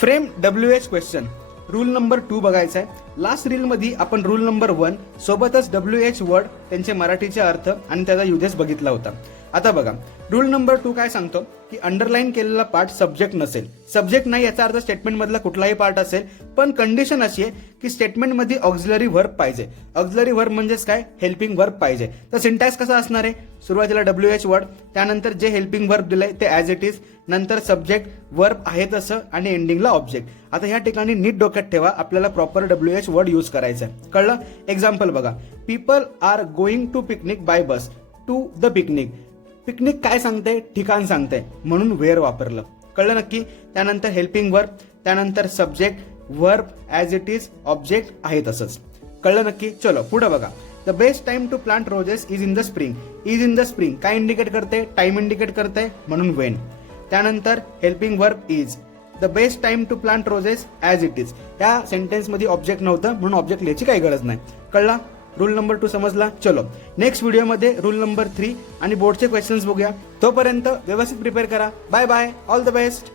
Frame WH question. Rule number 2 बघायचा आहे. Last रीलमध्ये आपण रूल नंबर 1 सोबतच WH वर्ड त्यांचे मराठीचे अर्थ आणि त्याचा युजेस बघितला होता. आता बघा रूल नंबर 2 काय सांगतो की अंडरलाईन केलेला पार्ट सब्जेक्ट नसेल. सब्जेक्ट नाही याचा अर्थ स्टेटमेंट मधला कुठलाही पार्ट असेल, पण कंडिशन अशी आहे की स्टेटमेंट मध्ये ऑक्झिलरी व्हर्ब पाहिजे. ऑक्झिलरी व्हर्ब म्हणजेच काय, हेल्पिंग व्हर्ब पाहिजे. तर सिंटॅक्स कसा असणार आहे, सुरुवातीला WH वर्ड, त्यानंतर जे हेल्पिंग व्हर्ब दिलंय ते ॲज इट इज, नंतर सब्जेक्ट वर्ब आहे तसं आणि एंडिंगला ऑब्जेक्ट. आता ह्या ठिकाणी नीट डोक्यात ठेवा, आपल्याला प्रॉपर WH वर्ड यूज करायचा आहे. कळलं? एक्झाम्पल बघा, people are going to picnic by bus to the picnic. Picnic काय सांगते, ठिकाण सांगते, म्हणून वेअर वापरलं. कळलं नक्की? त्यानंतर हेल्पिंग वर्ब, त्यानंतर subject verb as it is, object आहे तसंच. कळलं नक्की? चलो पुढे बघा. The best time to plant roses is in the spring. Is in the spring काय इंडिकेट करते, टाइम इंडिकेट करते, म्हणून वेन. त्यानंतर helping verb is. The best time to plant roses as it is. त्या सेंटेन्समध्ये ऑब्जेक्ट नव्हतं म्हणून object लिहायची काही गरज नाही. कळला? रूल नंबर 2 समजला. चलो नेक्स्ट व्हिडिओमध्ये रूल नंबर 3 आणि बोर्डचे क्वेश्चन्स बघूया. तोपर्यंत व्यवस्थित प्रिपेअर करा. Bye bye, all the best.